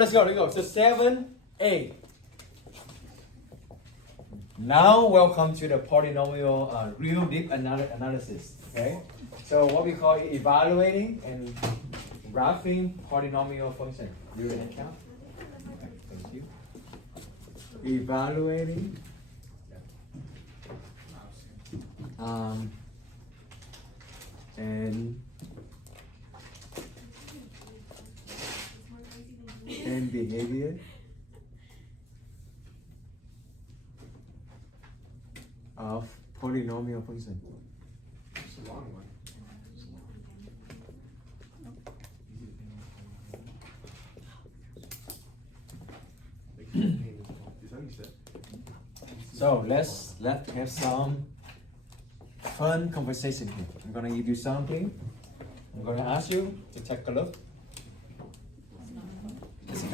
Let's go. So 7a. Now welcome to the polynomial real deep analysis. Okay. So what we call evaluating and graphing polynomial function. Do you write down? Thank you. Evaluating. And behavior of polynomial function. It's a long one. So let's have some fun conversation here. I'm gonna give you something. I'm gonna ask you to take a look. It's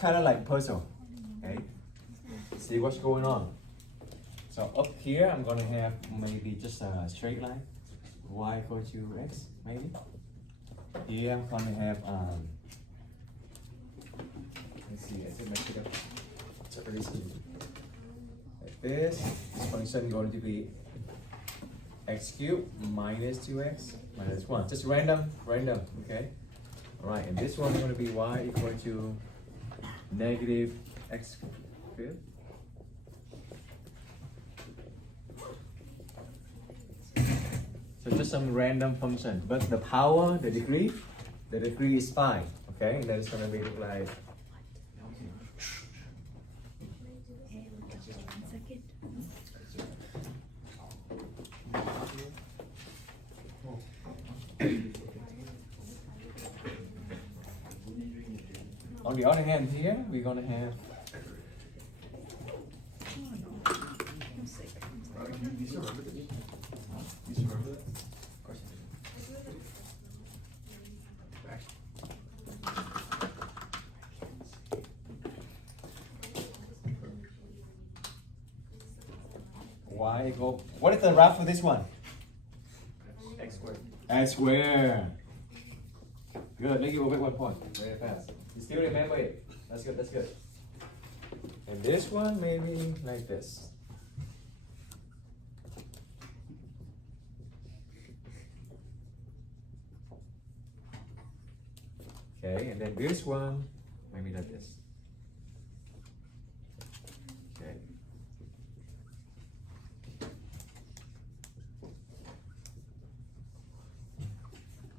kind of like puzzle. Okay. See what's going on. So up here, I'm gonna have maybe just a straight line, y equal to x, maybe. Here I'm gonna have let's see, I think make it up. So very easy. Like this function going to be x cubed minus 2x minus 1. Just random, okay? Alright, and this one is going to be y equal to negative x cubed. So just some random function, but the power, the degree is 5, okay? And that is going to be look like on the other hand here, we're going to have y equal, what is the graph for this one? X squared. X squared. Good, let's give away 1 point. Very fast. You still remember it? That's good. And this one maybe like this. Okay, and then this one maybe like this. Okay.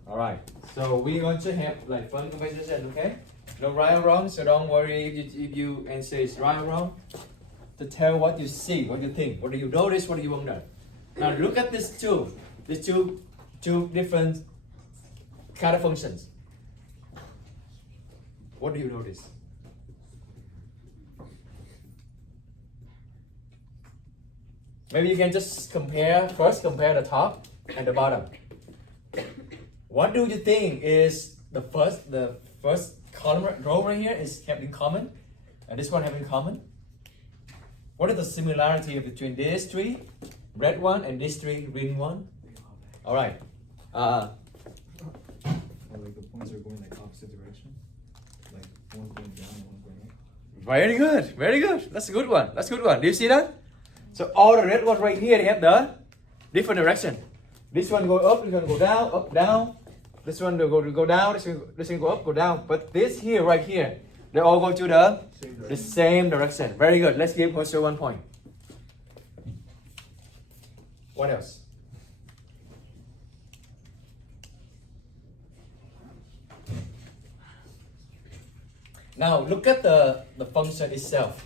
Alright, so we're going to have like fun conversation, okay? No right or wrong, so don't worry if you answer is right or wrong. To tell what you see, what you think, what do you notice, what do you wonder. Now look at these two different kind of functions. What do you notice? Maybe you can just compare the top and the bottom. What do you think is the first column row right here is have in common, and this one have in common? What is the similarity between these three, red one, and these three, green one? All right. Like the points are going like opposite direction, like one going down and one going up. Very good. That's a good one. Do you see that? So all the red ones right here, they have the different direction. This one go up, this one go down, up, down. This one will go down, this one go up, go down. But this here, right here, they all go to the same direction. Very good. Let's give Jose 1 point. What else? Now look at the function itself.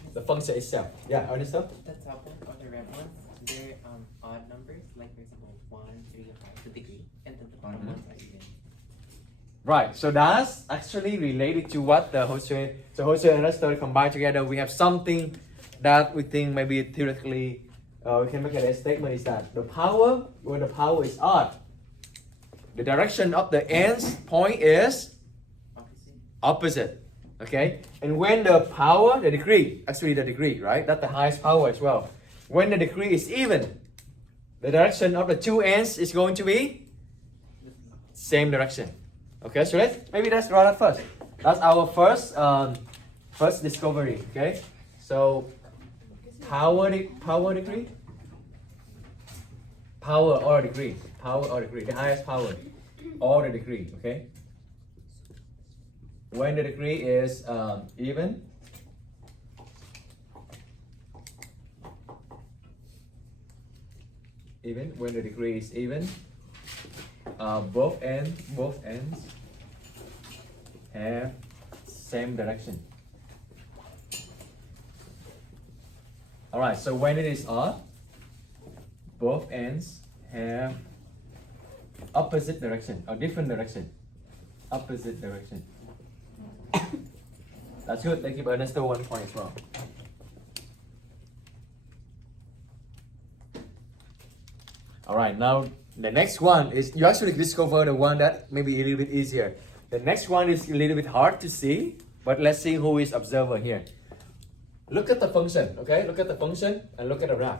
Yeah, understand? The top one or the red ones, they're odd numbers, like for example 1, 3, 5, the degree, and then the bottom ones are even. Right, so that's actually related to what the Jose and Lester combined together. We have something that we think maybe theoretically we can make a statement is that the power, when the power is odd, the direction of the nth point is opposite. Okay, and when the power, the degree, right? That's the highest power as well. When the degree is even, the direction of the two ends is going to be same direction. Okay, so let's draw that first. That's our first discovery. Okay, so power degree, power or degree, the highest power or the degree. Okay, when the degree is even, when the degree is even, both ends have same direction. All right, so when it is odd, both ends have opposite direction or different direction. Opposite direction. That's good. They give Ernesto 1 point as well. All right, now the next one is, you actually discover the one that maybe a little bit easier. The next one is a little bit hard to see, but let's see who is observer here. Look at the function, okay? Look at the function and look at the graph.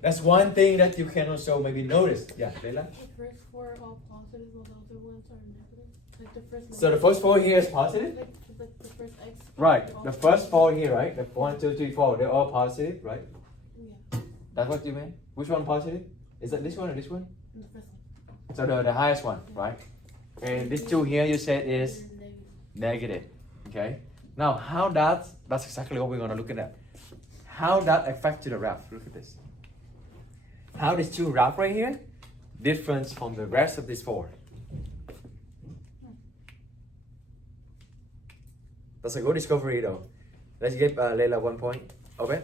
That's one thing that you can also maybe notice. Yeah, Leila? The first four are all positive, while the other ones are negative. Like the first. So the first four here is positive? Like the first X. Right, the first four here, right? The 1, 2, 3, 4, they're all positive, right? Yeah. That's what you mean? Which one positive? Is that this one or this one? The first one. So the highest one, right? And these two here you said is negative. Okay. Now how that's exactly what we're gonna look at. How that affects the graph. Look at this. How these two graph right here different from the rest of these four. That's a good discovery though. Let's give Leila 1 point. Okay.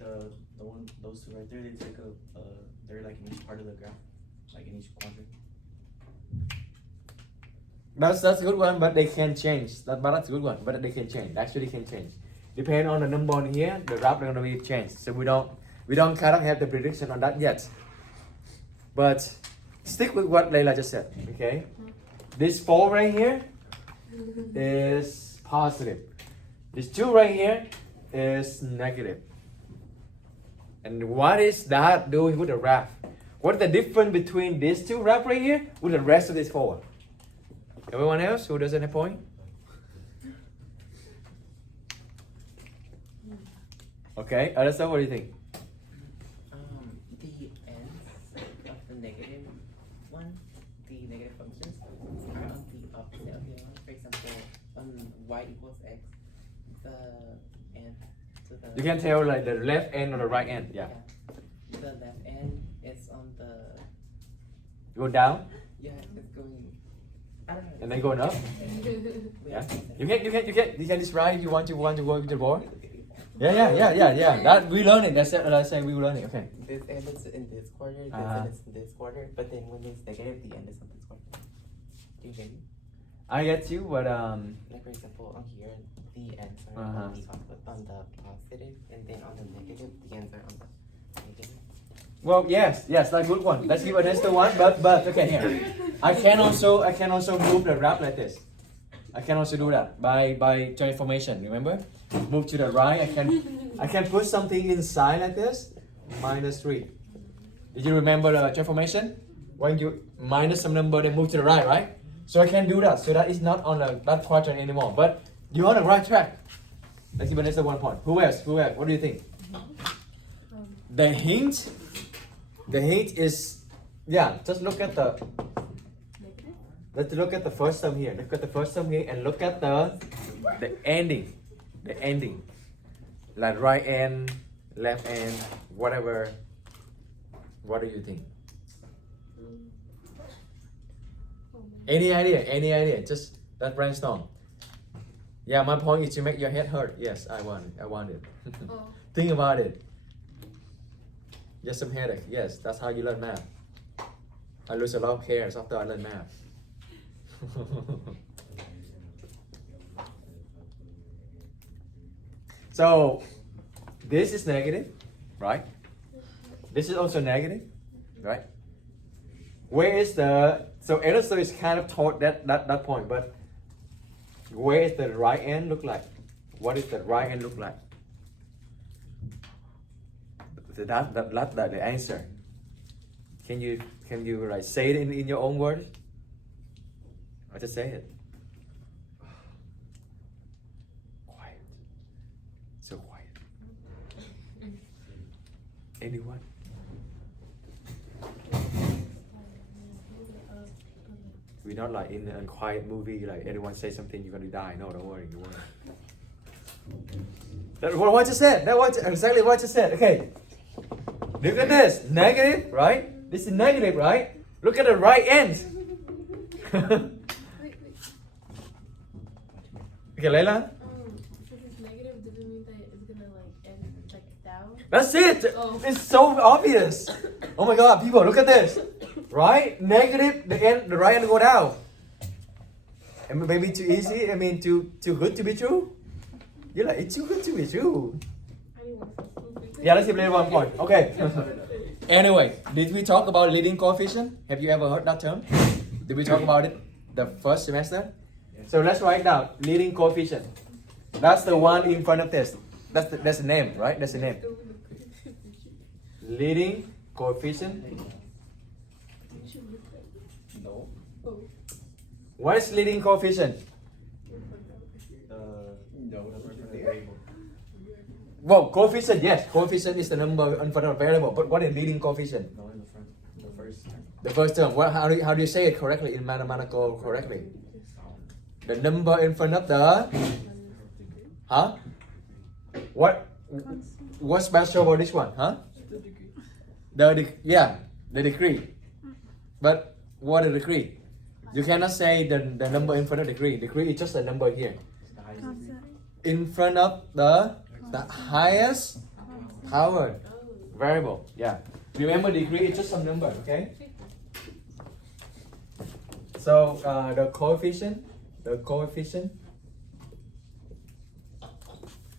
The one, those two right there, they take a they're like in each part of the graph, like in each quadrant. That's a good one, but they can change. That's a good one, but they can change. Actually, can change. Depending on the number on here, the graph is gonna be changed. So we don't kind of have the prediction on that yet. But stick with what Leila just said. Okay. This 4 right here is positive. This 2 right here is negative. And what is that doing with the graph? What is the difference between these two graphs right here with the rest of these 4? Everyone else who doesn't have point? Okay, Alessa, what do you think? The ends of the negative one, the negative functions, are on the opposite of the other one. For example, on y equals x, the end to the You can tell like the left end or the right end. Yeah. The left end is on the Go down it's going. I don't know. and then going up. Yeah. You can describe if you want to go with the board. Yeah. That we learn it. That's say we learn it. Okay. This end is in this quarter, this end is in this quarter, but then when it's negative, the end is on this quarter. Do you get me? I get you, but Like for example, on here, the ends are on the positive, and then on the negative, the ends are on the negative. well, yes, that's a good one. Let's give Ernesto one, but okay here. I can also move the graph like this. I can also do that by transformation. Remember, move to the right. I can put something inside like this. -3. Did you remember the transformation? When you minus some number, then move to the right, right? So I can do that. So that is not on that quadrant anymore. But you're on the right track. Let's give Vanessa 1 point. Who else? What do you think? The hint is, just look at the. Let's look at the first term here. Look at the first term here and look at the ending. The ending. Like right end, left end, whatever. What do you think? Any idea? Just that brainstorm. Yeah, my point is to make your head hurt. Yes, I want it. Think about it. Just some headache. Yes, that's how you learn math. I lose a lot of hairs after I learn math. So this is negative, right? This is also negative, right? Where is the, so Edison is kind of toward that point, but where is the right end look like? What is the right end look like? That's the answer. Can you like say it in your own words? Or just say it. So quiet. Anyone? We're not like in a quiet movie, like anyone say something, you're gonna die. No, don't worry, don't worry. That's what I just said. That's exactly what I just said. Okay. Look at this. Negative, right? This is negative, right? Look at the right end. Okay, Layla. Since it's negative, does it mean that it's gonna like end like down? That's it. Oh. It's so obvious. Oh my God, people, look at this. Right? Negative, the right end go down. And maybe too easy. I mean, too good to be true. You're like, it's too good to be true. I didn't want to stupid. Yeah, let's play 1 point. Okay. Anyway, did we talk about leading coefficient? Have you ever heard that term? Did we talk about it the first semester? So let's write down leading coefficient. That's the one in front of this. That's the name, right? That's the name. Leading coefficient. No. What is leading coefficient? The variable. Well, coefficient, yes. Coefficient is the number in front of a variable. But what is leading coefficient? No, in the front. The first term. The first term. How do you say it correctly in mathematical correctly? The number in front of the. Huh? What's special about this one? Huh? The degree. But what is the degree? You cannot say the number in front of the degree. Degree is just a number here. In front of the highest power variable. Yeah. Remember, degree is just some number. Okay. So the coefficient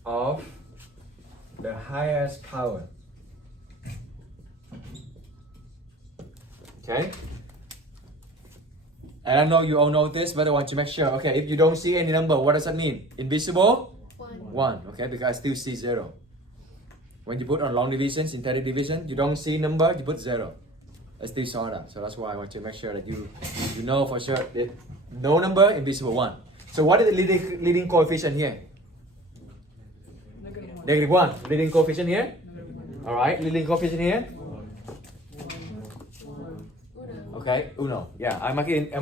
of the highest power. Okay. And I know you all know this, but I want to make sure. Okay, if you don't see any number, what does that mean? Invisible? 1. Okay, because I still see 0. When you put on long division, synthetic division, you don't see number, you put 0. I still saw that. So that's why I want to make sure that you know for sure that no number, invisible 1. So what is the leading coefficient here? Negative 1. Leading coefficient here? Alright, leading coefficient here? Okay, uno. Yeah, I'm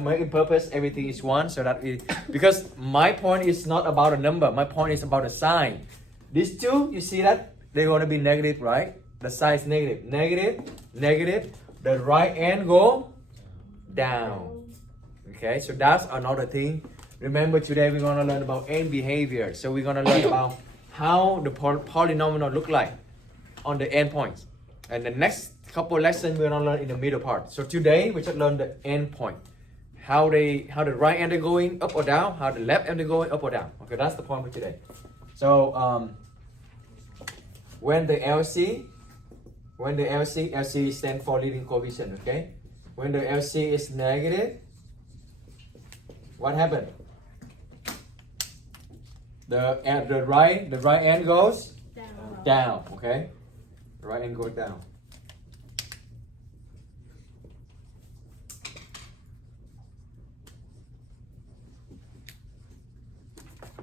making purpose. Everything is 1, so that because my point is not about a number. My point is about a sign. These two, you see that they're going to be negative, right? The sign is negative, negative, negative. The right end go down. Okay, so that's another thing. Remember, today we're going to learn about end behavior. So we're going to learn about how the polynomial look like on the endpoints. And the next couple lessons we're gonna learn in the middle part. So today we just learn the end point. How the right end is going up or down, how the left end is going up or down. Okay, that's the point for today. So when the LC stands for leading coefficient, okay? When the LC is negative, what happened? The right end goes down, okay? The right end goes down.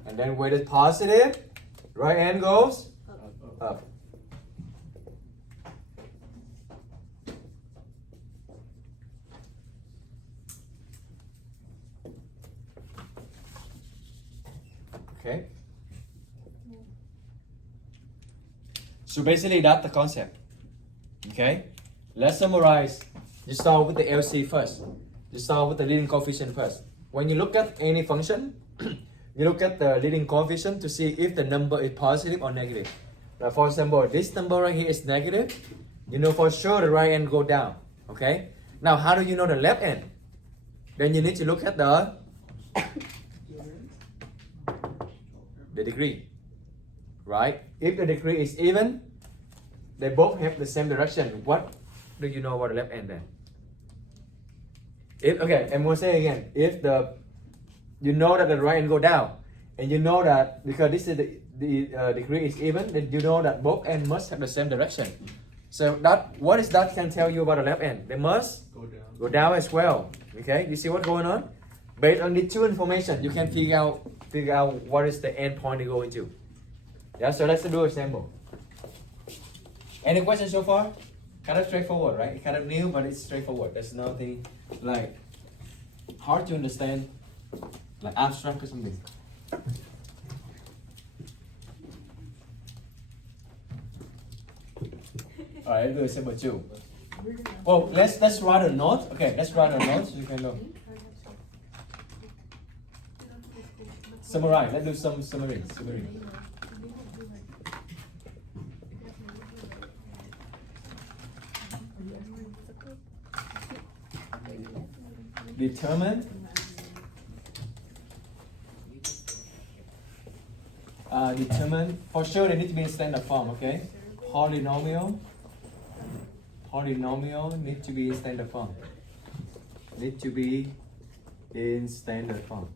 And then when it's positive, right end goes up. Okay. So basically that's the concept. Okay. Let's summarize. You start with the LC first. You start with the leading coefficient first. When you look at any function, you look at the leading coefficient to see if the number is positive or negative. Now, for example, this number right here is negative. You know for sure the right end go down. Okay. Now, how do you know the left end? Then you need to look at the degree. Right? If the degree is even, they both have the same direction. What do you know about the left end then? Okay, I'm gonna say again. If you know that the right end go down, and you know that because this is the degree is even, then you know that both ends must have the same direction. So what is that can tell you about the left end? They must go down as well. Okay, you see what's going on? Based on the two information, you can figure out what is the end point they go into. Yeah, so let's do a sample. Any questions so far? Kind of straightforward, right? Kind of new, but it's straightforward. There's nothing like hard to understand, like abstract or something. Alright, let's do example 2. Well, let's write a note. Okay, let's write a note so you can know. Summarize. Let's do some summary. Determine. Determine. For sure, they need to be in standard form. Okay. Polynomial need to be in standard form. Need to be in standard form.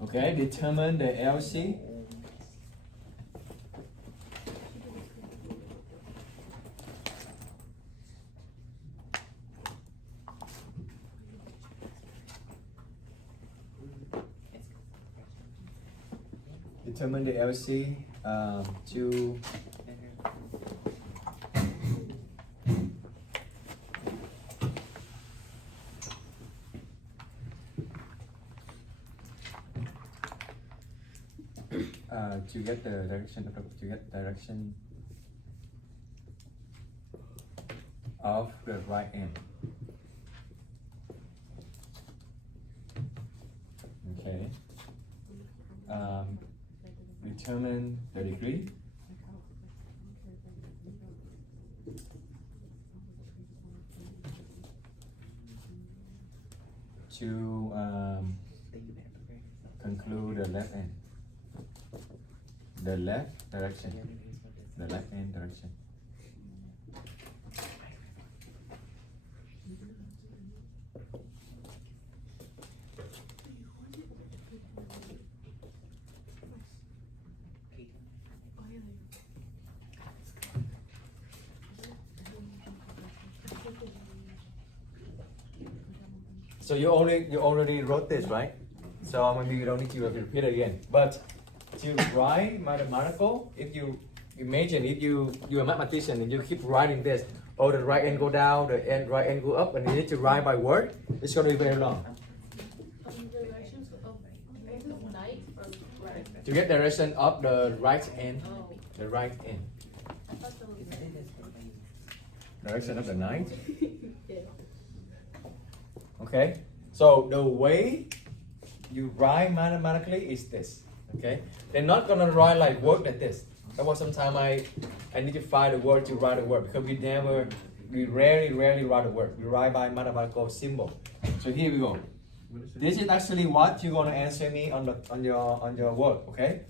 Okay, determine the LC. Determine the LC to get the direction of the right end. Okay. Determine the degree. To conclude the left end. The left direction. The left hand direction. So you already wrote this, right? So maybe you don't need to repeat it again. But to write mathematical, if you imagine if you're a mathematician and you keep writing this, oh the right end go down, the right end go up, and you need to write by word, it's gonna be very long. Directions of night or right? To get direction of the right end, the right end. I thought that was Direction of the night. yeah. Okay, so the way you write mathematically is this. Okay, they're not gonna write like word like this. That's why sometimes I need to find a word to write a word because we rarely write a word. We write by mathematical symbol. So here we go. This is actually what you're gonna answer me on your work. Okay.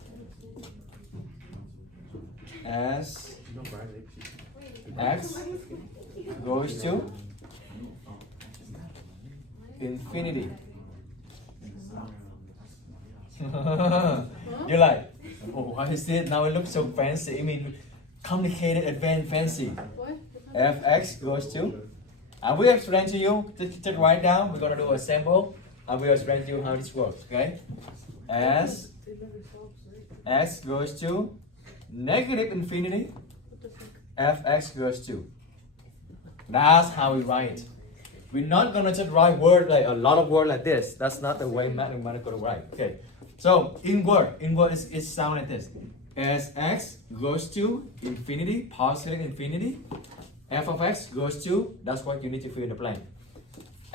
As x goes to infinity. You're like, oh, why is it now? It looks so fancy. I mean, complicated, advanced, fancy. What? Fx goes to. I will explain to you. Just write down. We're gonna do a sample. I will explain to you how this works. Okay? As x goes to negative infinity, fx goes to. That's how we write. We're not gonna just write word like a lot of word like this. That's not the way mathematical to write. Okay. So in word is sound like this. As x goes to infinity, positive infinity, f of x goes to, that's what you need to fill in the blank.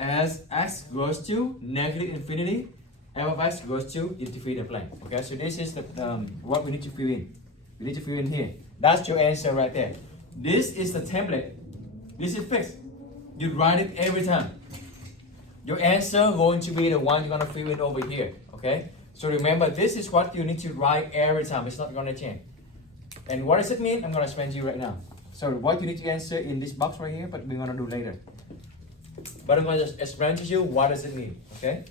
As x goes to negative infinity, f of x goes to infinity blank. Okay, so this is the what we need to fill in. We need to fill in here. That's your answer right there. This is the template. This is fixed. You write it every time. Your answer going to be the one you're gonna fill in over here. Okay? So remember, this is what you need to write every time. It's not gonna change. And what does it mean? I'm gonna explain to you right now. So what you need to answer in this box right here, but we're gonna do later. But I'm gonna just explain to you what does it mean. Okay?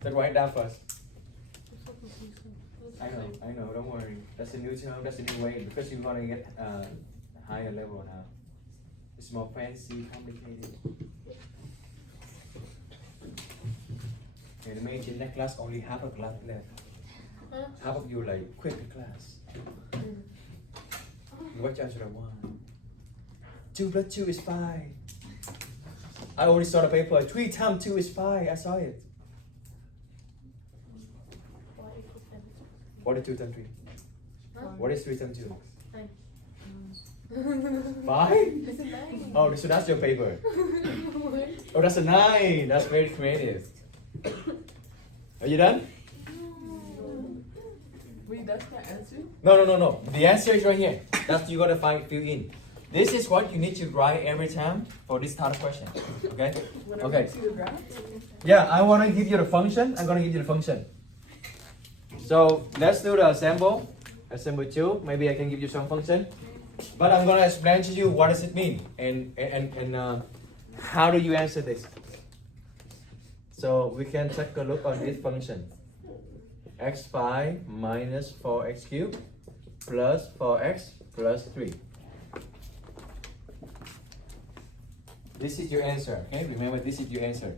Then write it down first. I know, don't worry. That's a new term, that's a new way because you're gonna get higher level now. It's more fancy, complicated. And imagine that class only half a class left. Huh? Half of you like quit the class. What chance should I want? 2 plus 2 is 5. I already saw the paper. 3 times 2 is 5. I saw it. Y equals negative. What is 2 times 3? Huh? What is 3 times 2? 9. 5? It's a 9. Oh, so that's your paper. Oh, that's a 9. That's very creative. Are you done? Wait, that's the answer? No. The answer is right here. That's you gotta fill in. This is what you need to write every time for this type of question. Okay? Whenever Okay. you see the graph? Yeah, I wanna give you the function. I'm gonna give you the function. So let's do the sample. Sample 2. Maybe I can give you some function. But I'm gonna explain to you what does it mean and how do you answer this. So we can take a look on this function. x5 minus 4x cubed plus 4x plus 3. This is your answer, okay? Remember, this is your answer.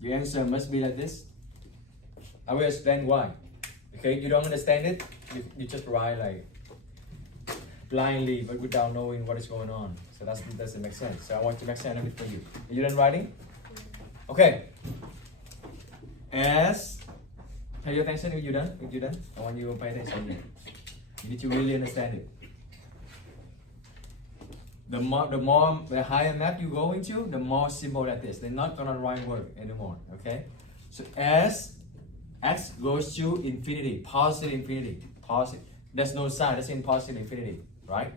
Your answer must be like this. I will explain why. Okay, you don't understand it, you just write like blindly but without knowing what is going on. So that doesn't make sense. So I want to make sense of it for you. Are you done writing? Okay. Pay your attention if you're done. I want you to pay attention here. You need to really understand it. The higher math you go into, the more simple that is. They're not gonna write word anymore. Okay? So as x goes to infinity, positive infinity, positive. There's no sign, that's in positive infinity, right?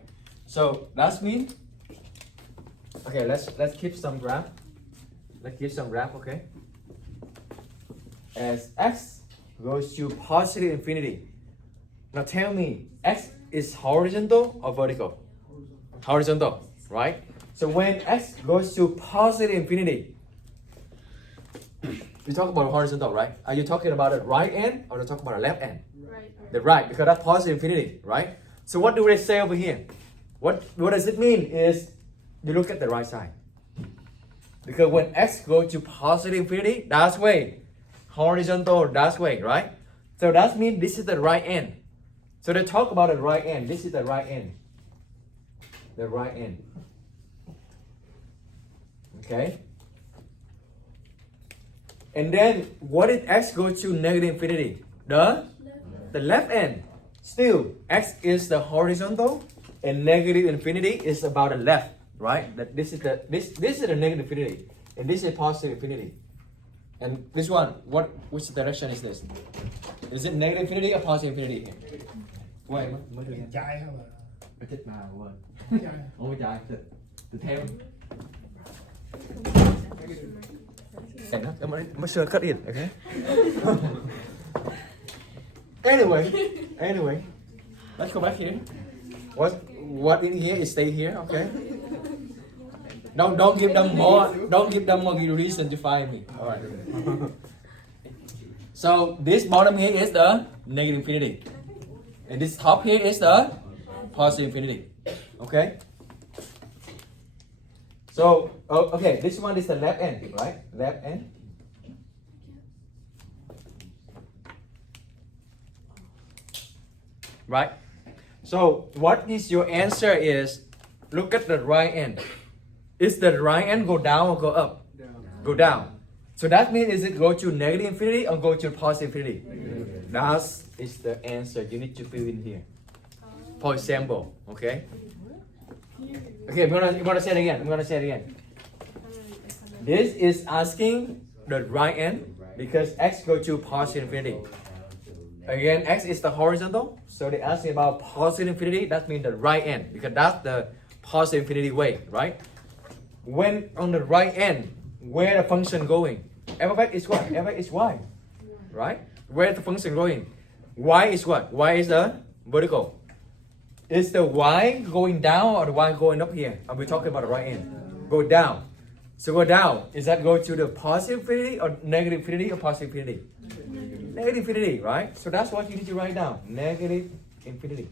So that means, okay, let's keep some graph. Let's keep some graph, okay? As x goes to positive infinity. Now tell me, x is horizontal or vertical? Horizontal, right? So when x goes to positive infinity, we talk about horizontal, right? Are you talking about the right end or you talking about the left end? Right. The right, because that's positive infinity, right? So what do they say over here? What does it mean is you look at the right side. Because when x goes to positive infinity, that's way. Horizontal, that's way, right? So that means this is the right end. So they talk about the right end. This is the right end. The right end. Okay? And then what if x goes to negative infinity? The left end. Still, x is the horizontal and negative infinity is about the left, right? That this is the negative infinity and this is positive infinity. And this one, which direction is this? Is it negative infinity or positive infinity here? Wait, mới được Trái hả bà? Cái thích nào quên. Trái. Ôi trời, từ theo. Mới sure cut in, okay? Anyway, let's go back here. What in here is stay here, okay? Don't give them more reason to find me. All right. So this bottom here is the negative infinity, and this top here is the positive infinity. Okay. So okay, this one is the left end, right? Left end. Right. So what is your answer is look at the right end. Is the right end go down or go up? Down. Go down. So that means is it go to negative infinity or go to positive infinity? That is the answer you need to fill in here. For example, okay? Okay, I'm gonna say it again. This is asking the right end because x go to positive infinity. Again, x is the horizontal, so they're asking about positive infinity. That means the right end because that's the positive infinity way, right? When on the right end, where the function going? f of x is what? f of x is y, right? Where the function going? Y is what? Y is the vertical. Is the y going down or the y going up here? Are we talking about the right end? Go down. So go down. Is that go to the positive infinity or negative infinity or positive infinity? Negative infinity, right? So that's what you need to write down. Negative infinity.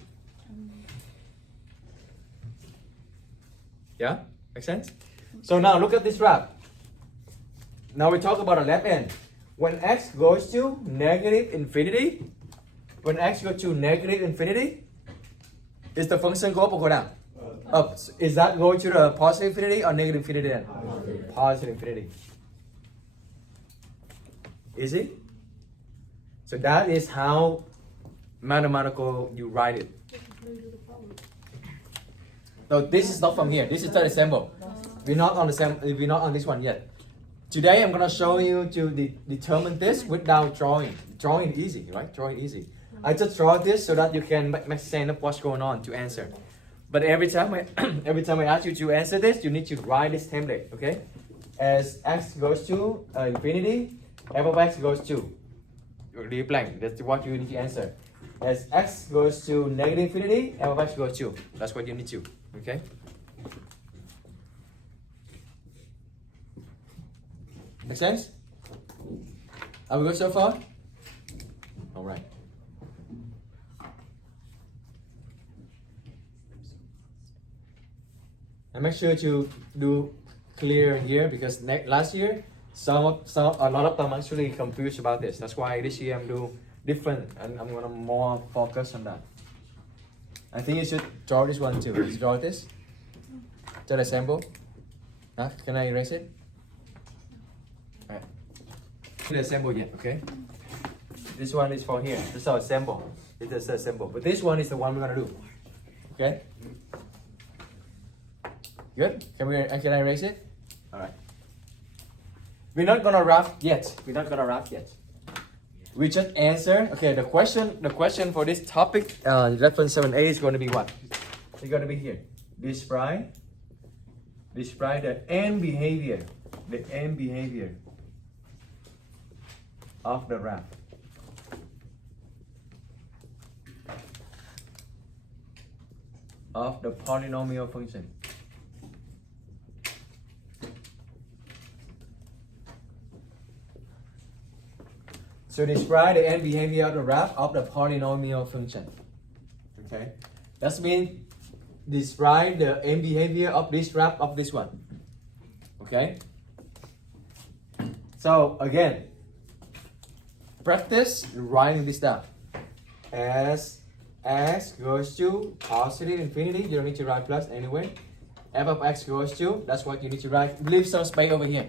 Yeah, make sense? So now look at this graph. Now we talk about the left end. When x goes to negative infinity, is the function go up or go down? Up. Is that going to the positive infinity or negative infinity then? Positive infinity. Easy? So that is how mathematical you write it. No, this is not from here. This is the example. We're not on this one yet. Today I'm gonna show you to determine this without drawing. Drawing easy, right? Drawing easy. I just draw this so that you can make sense of what's going on to answer. But every time I ask you to answer this, you need to write this template, okay? As x goes to infinity, f of x goes to leave blank. That's what you need to answer. As x goes to negative infinity, f of x goes to. That's what you need to, okay? Make sense? Are we good so far? All right. And make sure to do clear here because last year a lot of them actually confused about this. That's why this year I'm doing different and I'm gonna more focus on that. I think you should draw this one too. Let's draw this. Just a sample. Can I erase it? Alright. The sample yet, okay? This one is for here. This is our sample. It is a sample. But this one is the one we're gonna do. Okay? Good? Can I erase it? Alright. We're not gonna wrap yet. We just answer. Okay, the question for this topic, reference 7a is going to be what? It's going to be here. Describe the end behavior of the graph. Of the polynomial function. So describe the end behavior of the graph of the polynomial function. Okay, that means describe the end behavior of this graph of this one. Okay. So again, practice writing this down. As x goes to positive infinity, you don't need to write plus anyway. F of x goes to, that's what you need to write. Leave some space over here.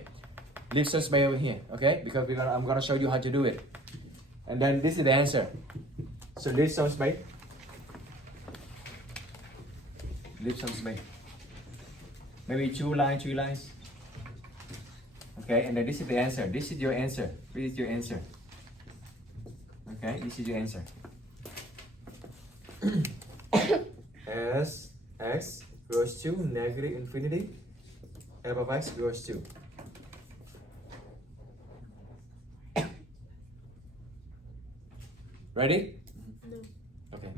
Okay? Because I'm gonna show you how to do it. And then this is the answer. So leave some space. Maybe 2 lines, 3 lines. Okay, and then this is the answer. This is your answer. Okay, this is your answer. As x goes to negative infinity, f of x goes to. Ready? No. Okay.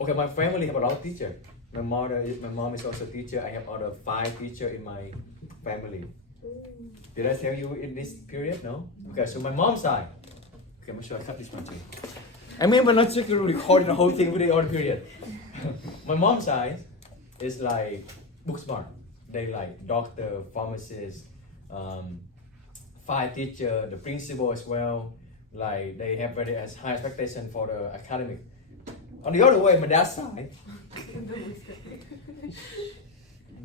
Okay, my family have a lot of teachers. My mom is also a teacher. I have other 5 teachers in my family. Did I tell you in this period? No? Okay, so my mom's side. Okay, I'm sure I cut this one too. I mean, we're not just recording the whole thing with the other period. My mom's side is like book smart. They like doctor, pharmacist, 5 teacher, the principal as well. Like they have very high expectation for the academic. On the other way, my dad's side,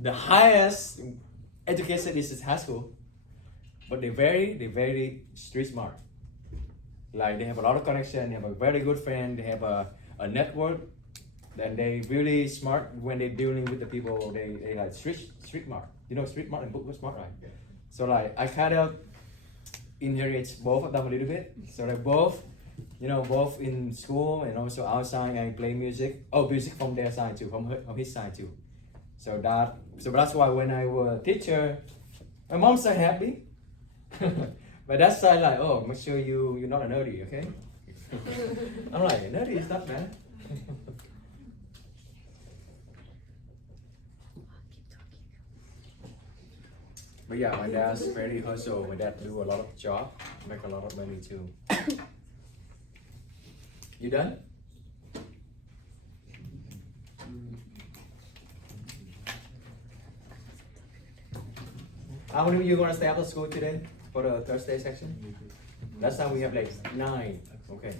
the highest education is high school, but they're very street smart. Like they have a lot of connection, they have a very good friend, they have a network, and they really smart when they're dealing with the people. They like street smart. You know street smart and book smart, right? Yeah. So like I kind of inherit both of them a little bit. So they're both, both in school and also outside. I play music. Oh, music from their side too, from his side too. So that's why when I was a teacher, my mom's so happy. But that side like, oh, make sure you're not a nerdy, okay? I'm like, nerdy is not bad. But yeah, my dad's very hustle. My dad do a lot of job, make a lot of money too. You done? How many of you gonna stay after school today for the Thursday section? Last time we have like 9. Okay.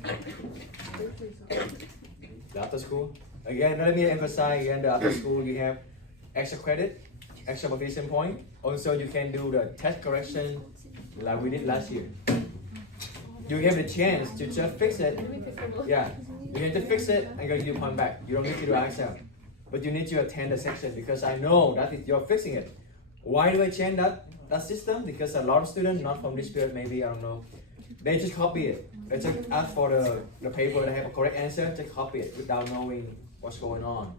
The after school. Again, let me emphasize again. The after school you have extra credit, extra motivation point. Also, you can do the test correction like we did last year. You have the chance to just fix it. Yeah, you can just fix it and get your point back. You don't need to do Excel, but you need to attend the section because I know that is you're fixing it. Why do I change that system? Because a lot of students, not from this period, maybe I don't know, they just copy it. They just ask for the paper that have a correct answer, just copy it without knowing what's going on.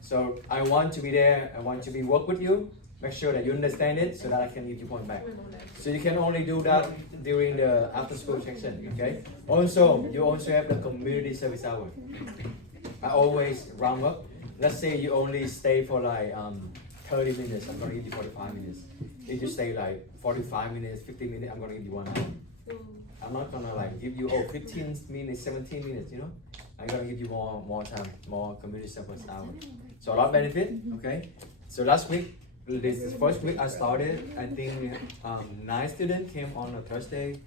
So I want to be there. I want to be work with you. Make sure that you understand it so that I can give you point back. So you can only do that during the after school section, okay? Also, you also have the community service hour. I always round up. Let's say you only stay for like 30 minutes, I'm gonna give you 45 minutes. If you stay like 45 minutes, 50 minutes, I'm gonna give you 1 hour. I'm not gonna like give you 15 minutes, 17 minutes, you know? I'm gonna give you more time, more community service hour. So a lot of benefit, okay? So last week, this first week I started, I think 9 students came on a Thursday,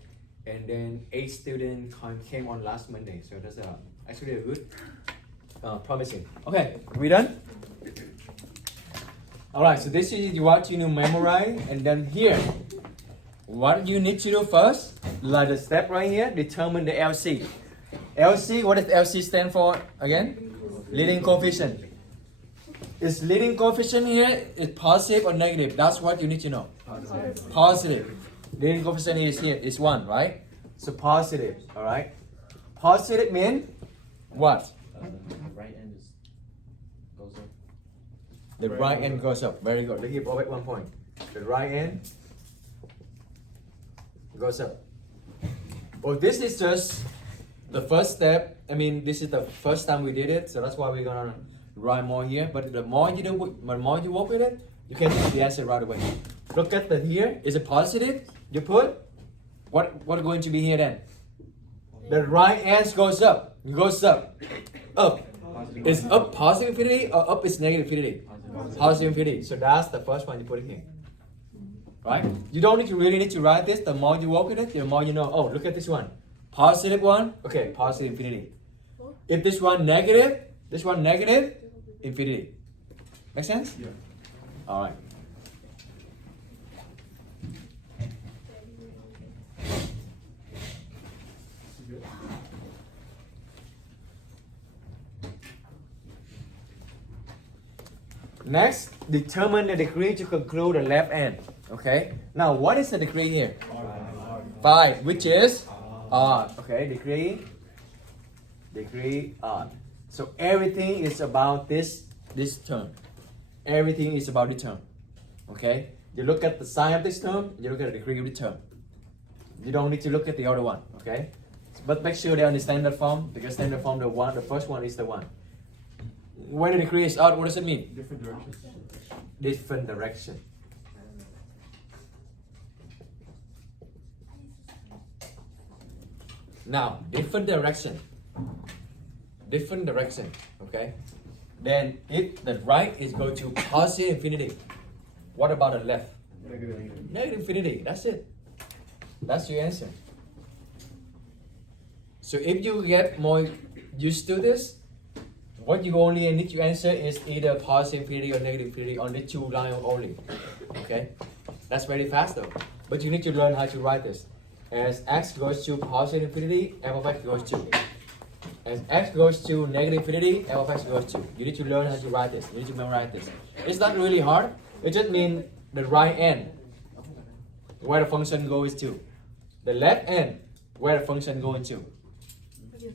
and then 8 students came on last Monday. So that's actually a good, promising. Okay, we done? Alright, so this is what you need to memorize, and then here, what you need to do first, like the step right here, determine the LC. LC, what does LC stand for again? Leading coefficient. Is leading coefficient here is positive or negative? That's what you need to know. Positive. Leading coefficient is here, is 1, right? So positive, alright? Positive means what? Right end is goes up. The right end goes up. Very good. Let's give always 1 point. The right end goes up. Well, this is just the first step. I mean, this is the first time we did it, so that's why we're gonna write more here. But the more you do, the more you work with it, you can get the answer right away. Look at the here. Is it positive? You put what going to be here then? The right end goes up. It goes up. Up. Is up positive infinity or up is negative infinity? Positive infinity. So that's the first one you put in here. Right? You don't really need to write this. The more you work with it, the more you know. Oh, look at this one. Positive one. Okay, positive infinity. If this one negative, infinity. Make sense? Yeah. All right. Next, determine the degree to conclude the left end. Okay. Now, what is the degree here? 5, which is odd. Okay, degree odd. So everything is about this term. Everything is about the term. Okay. You look at the sign of this term. You look at the degree of the term. You don't need to look at the other one. Okay. But make sure they understand that form, because standard form, the first one is the one. When the degree is odd, what does it mean? Different directions. Different direction. Now, different direction. Okay. Then if the right is go to positive infinity, what about the left? Negative infinity. That's it. That's your answer. So if you get more used to this, what you only need to answer is either positive infinity or negative infinity on the 2 lines only. Okay? That's very fast though. But you need to learn how to write this. As x goes to positive infinity, f of x goes to. As x goes to negative infinity, f of x goes to. You need to learn how to write this. You need to memorize this. It's not really hard. It just means the right end, where the function goes to. The left end, where the function goes to.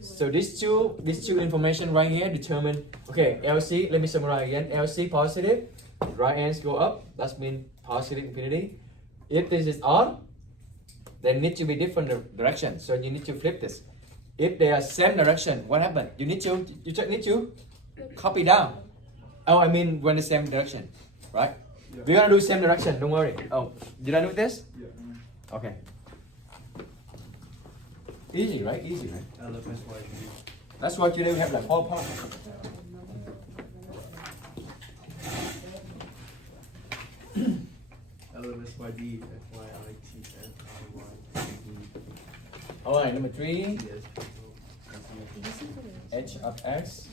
So these two information right here determine, okay, LC, let me summarize again. LC positive, right ends go up, that means positive infinity. If this is odd, they need to be different direction. So you need to flip this. If they are same direction, what happened? You just need to copy down. Oh, I mean when the same direction, right? Yeah. We're gonna do same direction, don't worry. Oh, did I do this? Yeah. Okay. Easy, right? Easy, right? LFSY. That's why today we have like 4 parts. LMSYD, Alright, number 3, h of x.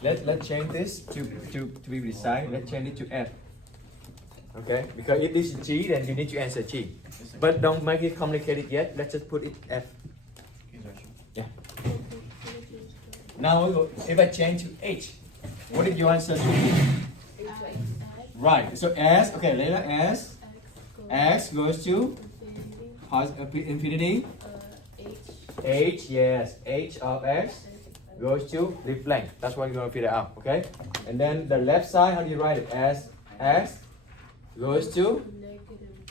Let's change this to be precise. Let's change it to f. Okay, because if this is g, then you need to answer g. But don't make it complicated yet. Let's just put it f. Yeah. Now, if I change to h, what did you answer to be? Right. So s. Okay, letter s. X goes to infinity. H. Yes. H of x goes to the blank. That's what you're gonna figure out. Okay. And then the left side, how do you write it? As x goes to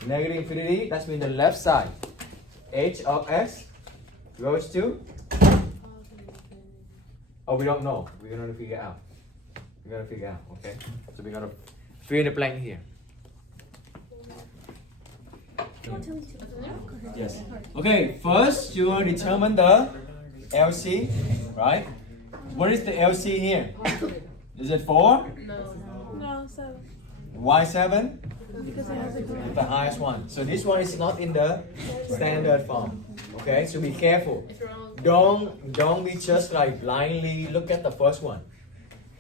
negative infinity. That's mean the left side. H of x goes to. Oh, we don't know. We're gonna figure out. We're gonna figure out. Okay. So we're gonna fill in the blank here. Yes. Okay. First, you will determine the LC, right? What is the LC here? Is it 4? No, 7. Why 7? Because it has a It's the highest one. So this one is not in the standard form. Okay, so be careful. It's wrong. Don't be just like blindly look at the first one.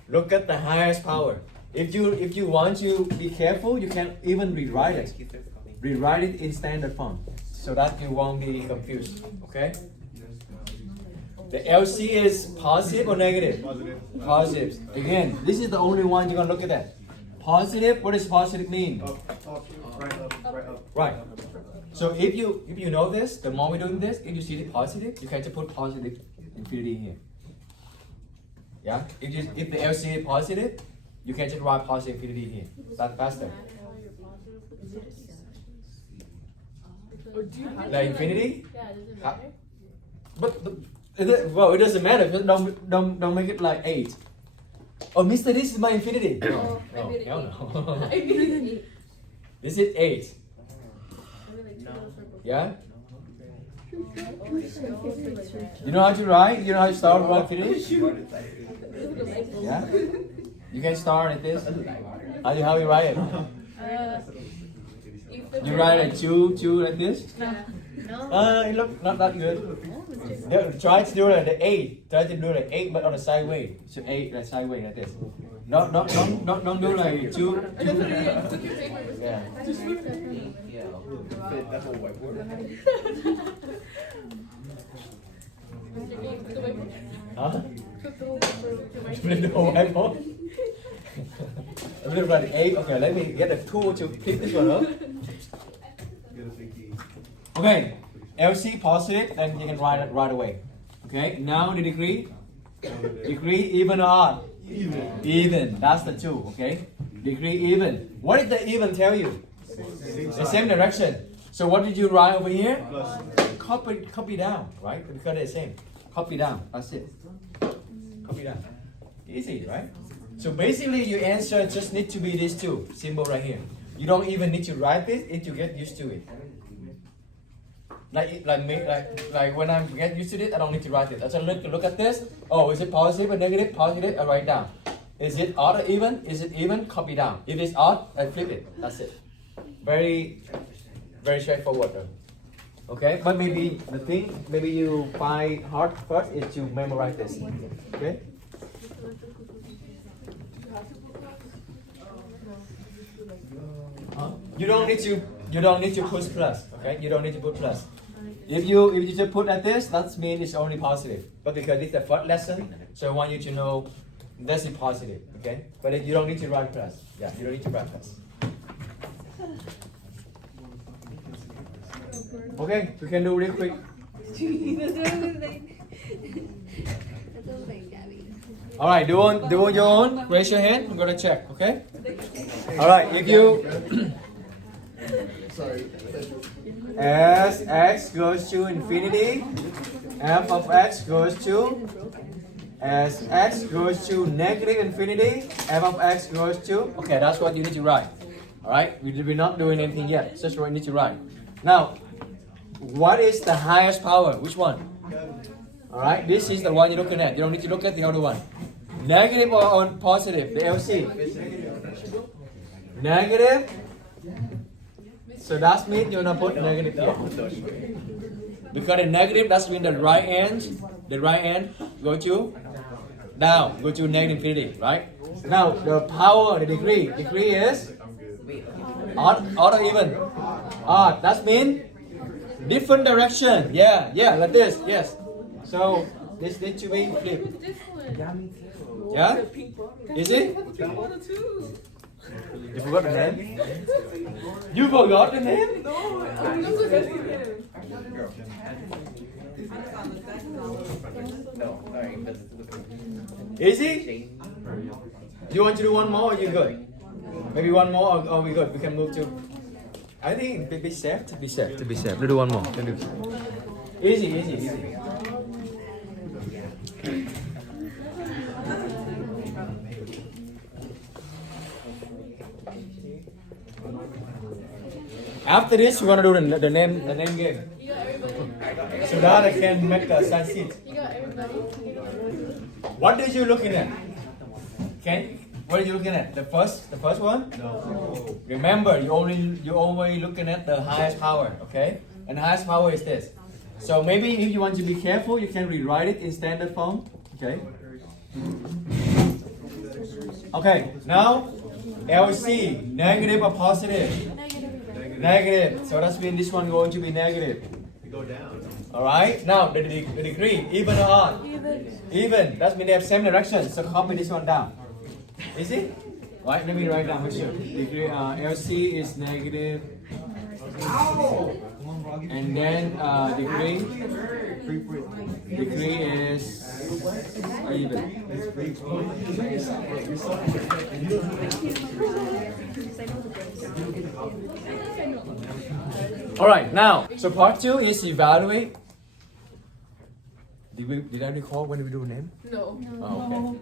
Look at the highest power. If you want to be careful, you can even rewrite it. Rewrite it in standard form so that you won't be confused. Okay? The LC is positive or negative? Positive. Positive. Again, this is the only one you're gonna look at that. Positive, what does positive mean? Up, right up, right up. Right. So if you know this, the more we're doing this, if you see the positive, you can just put positive infinity here. Yeah? If the LC is positive, you can just write positive infinity here. That's faster. Like infinity? Yeah, does it matter? Well, it doesn't matter. Just don't make it like 8. Oh, Mister, this is my infinity. No, no, hell no. This is 8. Yeah? You know how to write? You know how to start, write, finish? Yeah? You can start like this. How you write it? You write like 2 like this? It looks not that good. Try to do like the 8. Try to do like 8 but on the sideways. So 8 like sideways like this. Don't do like 2. Yeah. That's a whiteboard. Huh? Flip the whole whiteboard. A little like 8. Okay, let me get a tool to flip this one up. Okay, LC positive, then you can write it right away. Okay, now the degree. Degree even or odd? Even. That's the 2. Okay, degree even. What did the even tell you? The same direction. So what did you write over here? Copy down, right? Because they're the same. Copy down. That's it. Copy down. Easy, right? So basically, your answer just need to be these 2 symbol right here. You don't even need to write this if you get used to it. Like when I get used to it, I don't need to write it. I just look at this. Oh, is it positive or negative? Positive, I write down. Is it odd or even? Is it even? Copy down. If it's odd, I flip it. That's it. Very straightforward though. Okay, but maybe the thing maybe you find hard first is to memorize this. Okay. You don't need to put plus. Okay, you don't need to put plus. If you just put like this, that means it's only positive. But because it's the first lesson, so I want you to know this is positive. Okay, but if you don't need to write plus. Yeah, you don't need to write plus. Okay, we can do real quick. All right, do on your own. Raise your hand. I'm gonna check. Okay. All right, if you as x goes to infinity, f of x goes to as x goes to negative infinity, f of x goes to. Okay, that's what you need to write. Alright, we're not doing anything yet. Just need to write. Now, what is the highest power? Which one? Alright, this is the one you're looking at. You don't need to look at the other one. Negative or positive? The LC. Negative. So that means you're gonna put negative here. Because the negative, that means the right hand go to down, go to negative infinity, right? Now the power, the degree is odd or even? Odd. That means different direction. Yeah, like this. Yes. So this needs to be flipped. Yeah? Is it? You forgot the name? You forgot the name? No, sorry, but Easy? You want to do one more or you good? Maybe one more or we good? We can move to. I think be safe. To be safe. Let's do one more. Easy. After this, you wanna do the name game. You got everybody. So that I can make a side seat. You got everybody. What are you looking at? What are you looking at? The first one? No. Remember, you only looking at the highest power, okay? And the highest power is this. So maybe if you want to be careful, you can rewrite it in standard form, okay? Okay, now LC, negative or positive? Negative. So that means this one going to be negative. Go down. Alright, now the degree, even or odd? Even. That means they have same direction, so copy this one down. Easy? Right, let me write down for sure. Degree, LC is negative. And then degree is even. Alright, now, so part 2 is evaluate. Did I recall when we do name? No. Oh,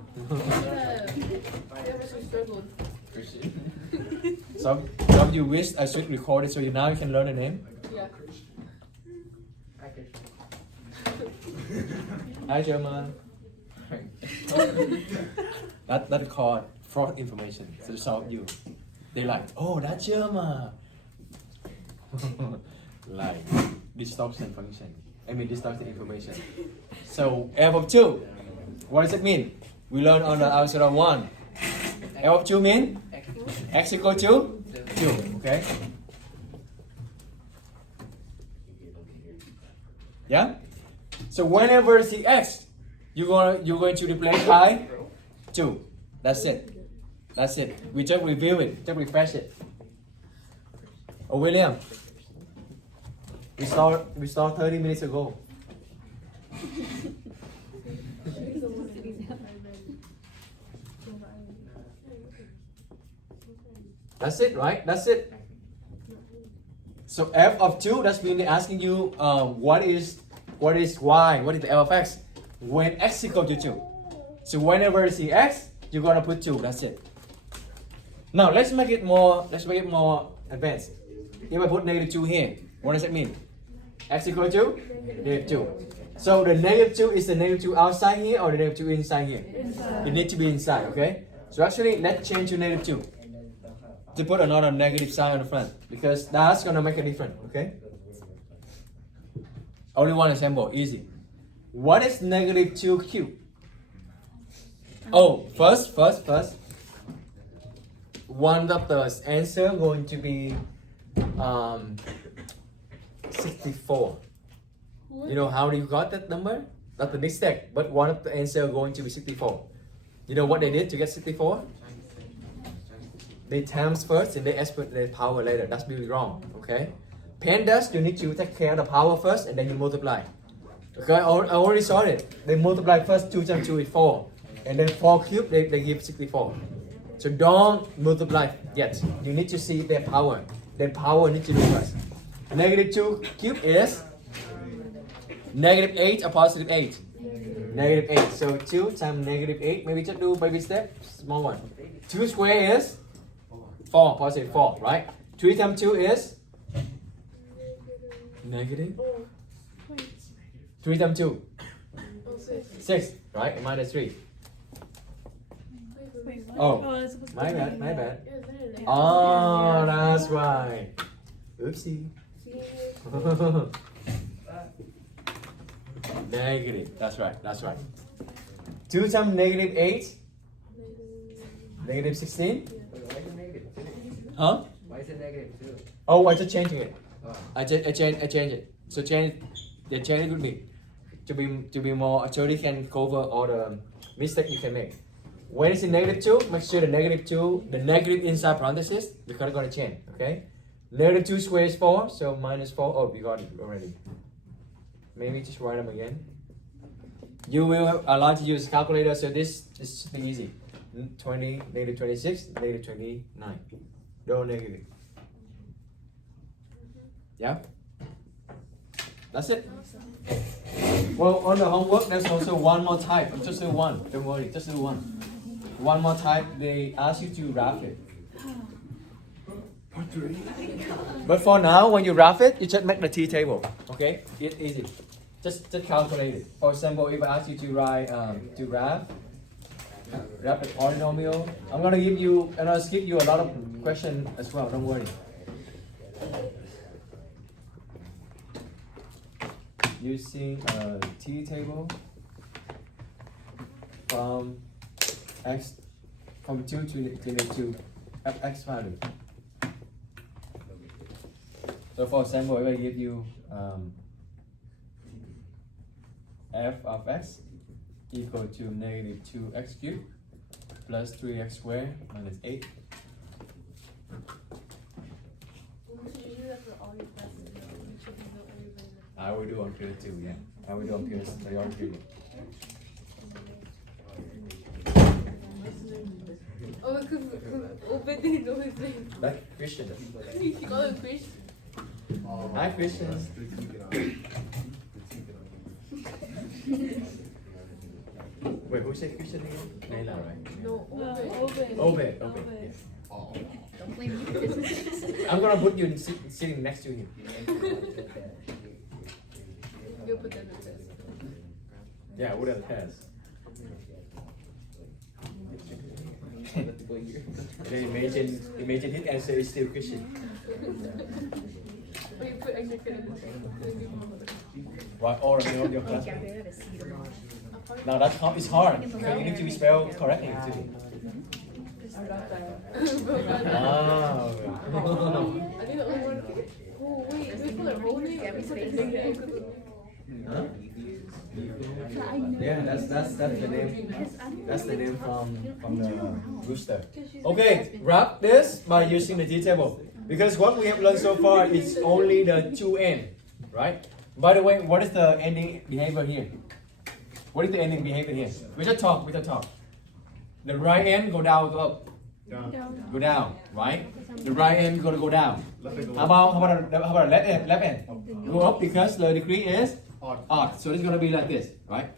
We actually struggled. okay. So you wish I should record it so now you can learn the name? Yeah. Hi German. That called fraud information. So solve you. They like, oh that's German. Like distortion function. Distortion information. So f of 2. What does it mean? We learn on the answer of 1. F of 2 mean x equal to 2. Okay? Yeah? So whenever you see x, you're going to replace by 2. That's it. We just review it, just refresh it. Oh William, we start 30 minutes ago. That's it, right? That's it. So f of 2, that's mean they're asking you what is y, what is the f of x when x equal to 2. So whenever you see x, you're gonna put 2. That's it. Now let's make it more advanced. If I put negative 2 here, what does it mean? X equal to negative 2. So the negative 2 is the negative 2 outside here or the negative 2 inside here? Inside. It needs to be inside, okay? So actually, let's change to negative 2. To put another negative sign on the front. Because that's going to make a difference, okay? Only one example, easy. What is negative 2 cube? Oh, first. One of the answer going to be 64. You know how you got that number? Not the next step, but one of the answer going to be 64. You know what they did to get 64? They times first and they expect the power later. That's really wrong, okay? Pandas, you need to take care of the power first and then you multiply. Okay, I already saw it. They multiply first 2 times 2 is 4. And then 4 cubed, they give 64. So don't multiply yet. You need to see their power. Their power needs to do first. Negative 2 cubed is negative 8 or positive 8? Negative 8. So 2 times negative 8. Maybe just do baby step. Small one. 2 square is 4, positive 4, right? 3 times 2 is negative. Oh, wait. 3 times 2, Oh, 6. 6, right? And minus 3. Wait, what? Oh, it's supposed to my be bad, my negative. bad. Yeah, there it is. Oh, that's why. Oopsie. See? Negative, that's right, that's right. 2 times negative 8, negative 16. Why is it negative? Huh? Why is it negative too? Oh, I just changing it. Oh. I change it. So change it would be to be more so they can cover all the mistake you can make. When it's in negative 2, make sure the negative 2, the negative inside parenthesis, we're gonna change, okay? Negative 2 squared is 4, so minus 4. Oh, we got it already. Maybe just write them again. You will have allowed to use calculator, so this should be easy. 20, negative 26, negative 29. No negative. Yeah? That's it. Well, on the homework, there's also one more type. Just do one. Don't worry, just do one. One more type, they ask you to wrap it. But for now, when you wrap it, you just make the T table. Okay? It's easy. Just calculate it. For example, if I ask you to write to wrap the polynomial, I'm gonna give you and I'll skip you a lot of questions as well. Don't worry. Using a T table from x from 2 to negative 2 of x value. So for example, if I give you f of x equal to negative 2x cubed plus 3x squared minus 8. We should do that for all your classes. You know? We should know everybody. I will do on period 2, yeah. I will do on period 3 or period. Oh, because Obed didn't know his name. Like Christian. He called him Fish. Hi Christian. Wait, who said Christian again? Layla, right? No, Obed. Obed. Don't blame me. I'm gonna put you sitting next to him. You'll put that in the test. Yeah, what else has? Okay, imagine his answer is still Christian. Or you put extra credit in the test. Right, or your class. Now that's how it's hard. Because you need to spell correctly too. Ah. I think the only one. Oh, wait, we put a whole name? Yeah, we put a name. Huh? Yeah, that's the name. That's the name from the rooster. Okay, wrap this by using the T table. Because what we have learned so far is only the 2n, right? By the way, what is the ending behavior here? What is the ending behavior here? We just talk. The right end go down, go up. Go down, right? The right end gonna go down. How about the left end? Go up because the degree is odd. So it's gonna be like this, right?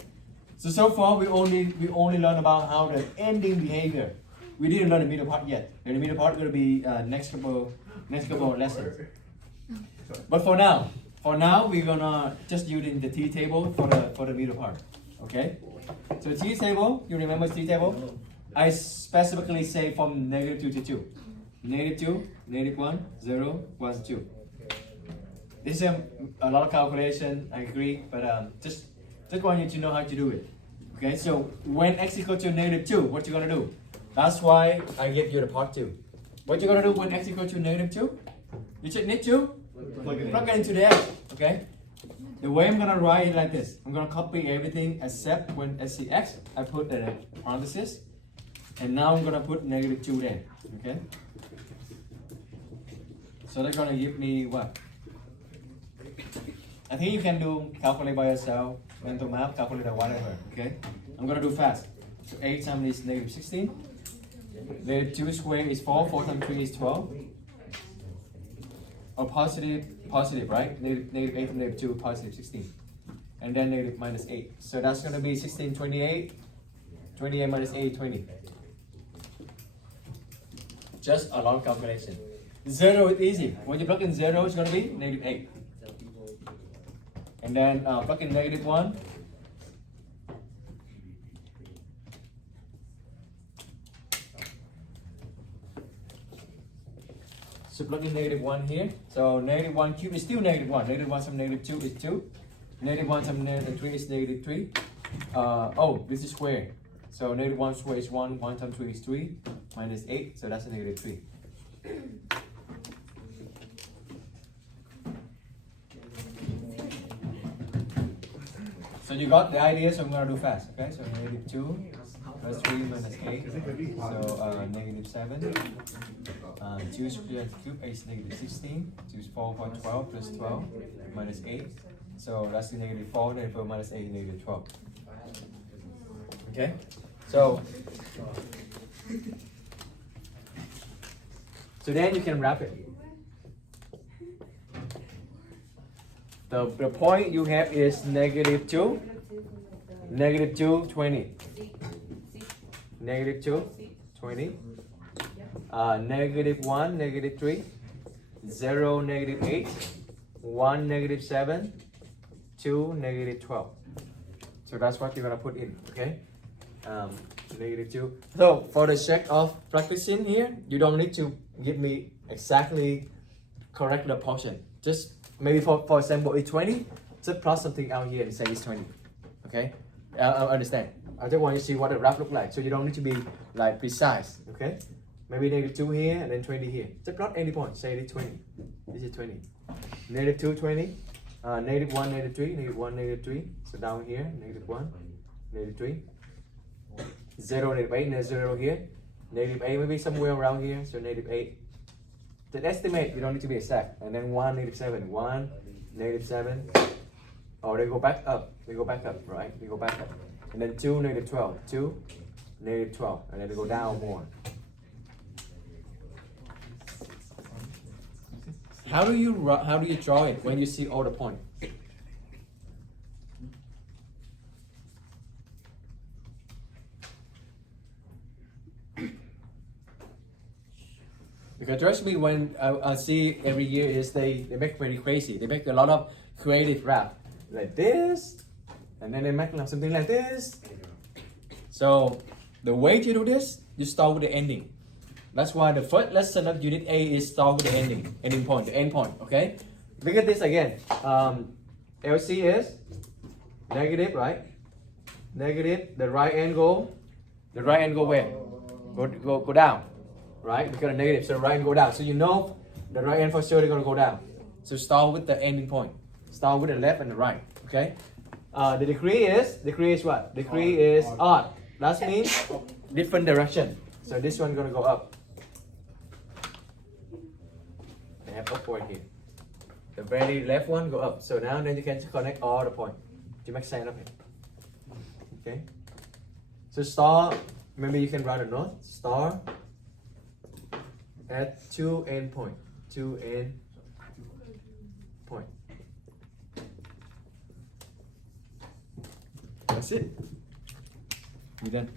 So far we only learn about how the ending behavior. We didn't learn the middle part yet. And the middle part is gonna be next couple lessons. But for now we're gonna just using the T table for the middle part. Okay? So T table, you remember T table? I specifically say from negative 2 to 2. Negative 2, negative 1, 0, 1, 2. This is a lot of calculation, I agree, but just want you to know how to do it. Okay, so when x equal to negative 2, what you gonna do? That's why I gave you the part 2. What you gonna do when x equal to negative 2? You just need to plug it into the x, okay? The way I'm gonna write it like this, I'm gonna copy everything except when I see x, I put the parenthesis, and now I'm gonna put negative 2 there, okay? So they're gonna give me what? I think you can do calculate by yourself, mental math, calculator, whatever, okay? I'm gonna do fast. So 8 times is negative 16. Negative 2 squared is 4, 4 times 3 is 12. Or positive, right? Negative 8 to negative 2, positive 16. And then negative minus 8. So that's gonna be 16, 28. 28 minus 8, 20. just a long calculation. 0 is easy. When you plug in 0, it's going to be -8. And then plug in -1. So plug in -1 here. So -1 cubed is still -1. -1 times -2 is 2. -1 times -3 is -3. Oh, this is square. So -1 square is 1. 1 times 3 is 3. Minus 8. So that's a -3. So you got the idea, so I'm gonna do fast, okay? So -2 plus 3 minus 8, so -7. 2 squared cube is -16. 2 is 4 for 12 plus 12 minus 8. So that's -4, then for minus 8 is -12. Okay? So then you can wrap it. The point you have is -2, -2, 20. -2, 20. -1, -3. 0, -8. 1, -7. 2, -12. So that's what you're gonna put in, okay? -2. So for the sake of practicing here, you don't need to give me exactly correct the portion. Just maybe for example, it's 20. Just plot something out here and say it's 20. Okay? I understand. I just want you to see what the graph look like. So you don't need to be like precise. Okay? Maybe -2 here and then 20 here. Just plot any point. Say it's 20. This is 20. -2, 20. -1, -3. -1, -3. So down here, -1, -3. 0, -8, 0 here. -8 maybe somewhere around here. So -8. Just estimate. You don't need to be exact. And then 1, -7. 1, -7. Oh, they go back up. They go back up, right? They go back up. And then 2, -12. 2, -12. And then they go down more. How do you draw it when you see all the points? Because trust me, when I see every year is they make very crazy. They make a lot of creative rap like this, and then they make something like this. So the way to do this, you start with the ending. That's why the first lesson of Unit A is start with the ending point, the end point. Okay. Look at this again. LC is negative, right? Negative. The right angle where? Go down. Right? Because of negative, so the right hand go down. So you know the right hand for sure they're gonna go down. So start with the ending point. Start with the left and the right. Okay? The degree is what? Degree is odd. That means different direction. So this one gonna go up. They have upward here. The very left one go up. So now then you can connect all the points. Do you make sense of it? Okay? So start, maybe you can write a note. Start at 2 end point. 2 end point. That's it. You're done.